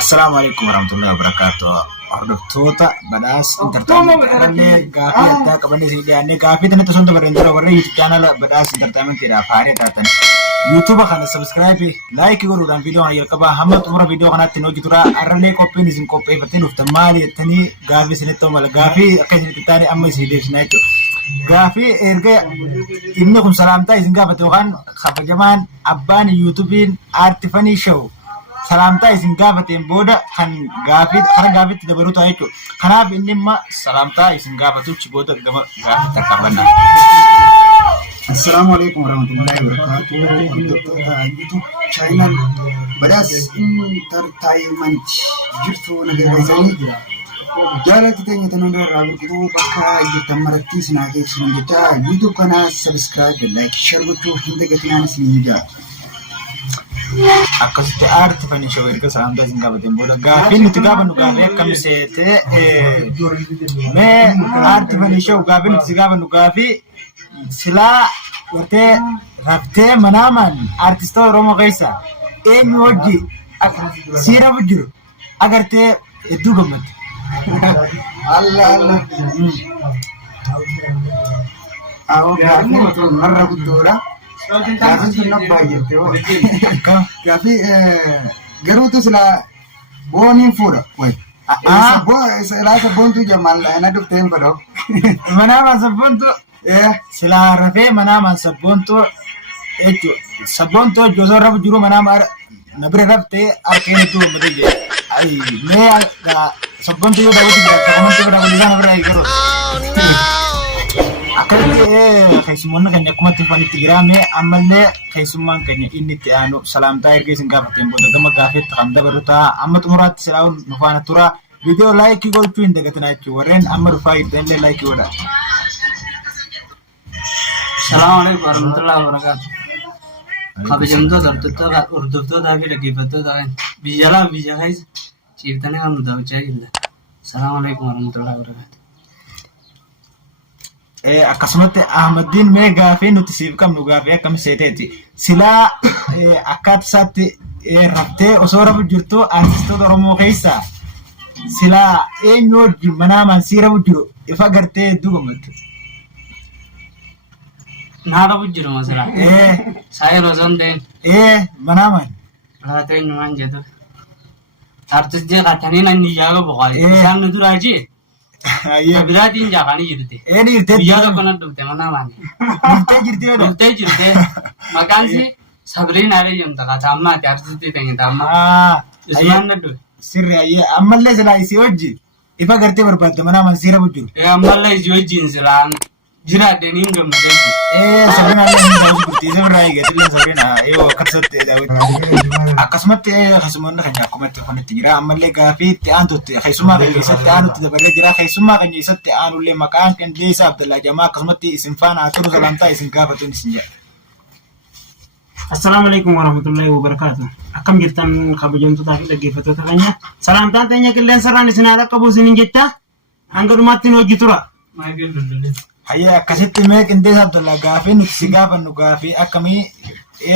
Assalamualaikum warahmatullahi wabarakatuh. Hordoftoota badhaas intartaayimentii irrallee gaafii addaa qabanne isin dhiyaannee gaafii tanatti osoo hin dabarre warra YouTube channel badhaas intartaayimentiidhaaf haaraa taatan YouTube kana subscribe like godhuudhaan viidiyoo kana jalqabaa hamma xumura viidiyoo kanaatti hojii tura arralee qophiin isin qopheeffattee dhuftan maali jettanii gaafii isinitti mala gaafii akka isinitti taane amma isin deebisnaa jechuudha. Gaafii erga inni kun salaamtaa isin gaafate yookaan kabajamaan abbaan YouTubein Artifanii Show salaamtaa isin gaafateen booda kan gaafiitti dabaluu ta'a jechuudha. Kanaaf inni imma salaamtaa isin gaafatutti booda gama gaafiitti tarkaanfanna. Assalamu alaikum warahmatullahi wabarakatuh. YouTube channel badhaas entertainment jirtu nageessanii jaalatti teenya tanuu irraa burqituu bakka jirtan maratti isin hakeessuun jecha YouTube kana subscribe like share gochuu hin dagatinaan isin jira. Akkasitti Artifanii Show erga salaamtaa isin gaafateen booda gaafiin nuti gaafannu gaafii akkam seete mee Artifanii Show gaafiin nuti gaafannu gaafii silaa wartee raftee manaamaan artistoota Oromoo keessa eenyu hojii siira jiru agartee hedduu gammadde. Allah. Gaafii tu marra guddoodha. Gaafii sun nabbaa jirte gaafii garuutu sila booniin fuudha way. Silaa sabboontu jamal na dhufteen godhoo. Manaamaan sabboontu silaa rafee manaamaan sabboontu jechuudha. Sabboontu hojii osoo rafu jiru manaamaan na bira raftee harkeen itti gammadee jira. Mee sabboontu yoo daawwatu jira akkasumas bira waliin bira eegalu. Akkasitti keessummoonni keenya akkuma tifanitti jira mee ammallee keessummaan keenya inni itti aanu salaamtaa erga isin gaafateen booda gama gaafeetti kan dabalu ta'a amma xumuraatti silaa nu faana tura viidiyoo laayikii gochuu hin dagatinaa jechuudha warreen amma dhufaa jirtanillee laayikii godha. Assalamu alaikum warahmatullahi wabarakatuh. Kabajamtoota hordoftootaa fi dhaggeeffattoota biyya alaa fi biyya keessa ciiftanii kan nu daawwachaa jirtan. Assalamu alaikum warahmatullahi wabarakatuh. Akkasumatti Ahmadiin mee gaafii nuti siif qabnu gaafii akkam seeteeti silaa akkaataa isaatti raftee osoo rafu jirtu artistoota Oromoo keessaa silaa eenyu hojii manaamaan si rafu jiru ifa gartee hedduu gammaddu. Naara bujjiru masira. Saya rozon den. Manaamaan. Laata eenyumaan jedhu. Artistii qaatanii nanni jaaga boqaale. Isaan nu duraa jee. Kabiraatiin jaaqanii jirti. Guyyaa tokko na dhufte manaamaan. Dhuftee jirti yoo Dhuftee jirte. Maqaan si Sabriin Aaree jedhamta kaata ammaati artistii ta'e amma. Ismaan na dhufe. Sirri ammallee silaa isii hojii ifa gartee barbaadde manaamaan si rafu jiru. Ammallee isii wajjin silaan jiraadhaniin gammadee. Sabrina illee daawwatu kurtii Sabrina eegatillee Sabrina yoo akkasumatti daawwatu. Akkasumatti keessummoonni keenya akkuma itti fanitti jira ammallee gaafii itti aantutti keessummaa keenya keessatti aanutti dabaree jira keessummaa keenya keessatti aanullee maqaan qindeessaa Abdallaa Jamaa akkasumatti isin faana turu salaamtaa isin gaafatuun isin jedha. Assalamu alaikum warahmatullahi wabarakatuh. Akkam jirtan kabajamtootaa fi dhaggeeffattoota keenya. Salaamtaan teenya qilleensarraan isin haa qaqqabu isiniin jecha hanga dhumaatti nu hojii tura. Hayya akkasitti mee qindeessaa Abdallaa gaafii nuti si gaafannu gaafii akkamii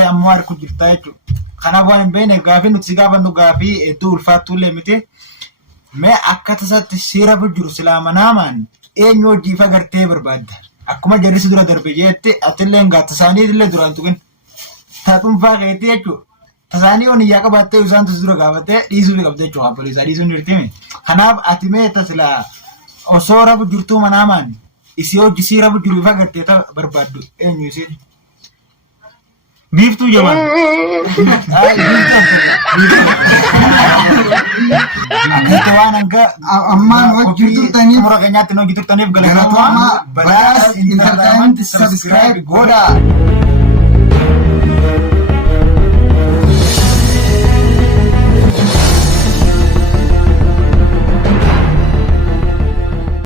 ammoo harku jirtaa jechuudha. Kanaaf waan hin beekne gaafii nuti si gaafannu gaafii hedduu ulfaattuullee miti. Mee akka tasaatti si rafu jiru silaa manaamaan eenyu hojii ifa gartee barbaadda. Akkuma jarrisi dura darbe jeetti atillee tasaanii illee duraan tuqin. Taatuunfaa keetti jechuudha. Tasaanii on iyyaa qabaattee isaan tusi dura gaafattee dhiisuu qabda jechuudha. Abboleessaa dhiisuun dirtimi. Kanaaf ati mee tasilaa osoo rafu jirtuu manaamaan isii hojii si rafu jiru ifa gartee barbaaddu eenyu isiin. Biiftuu Jamal. Akkasitti waan hanga Ammaan hojii turtaniif xumura keenyaatti hojii turtaniif galatoomaa badhaas entertainment subscribe godhaa.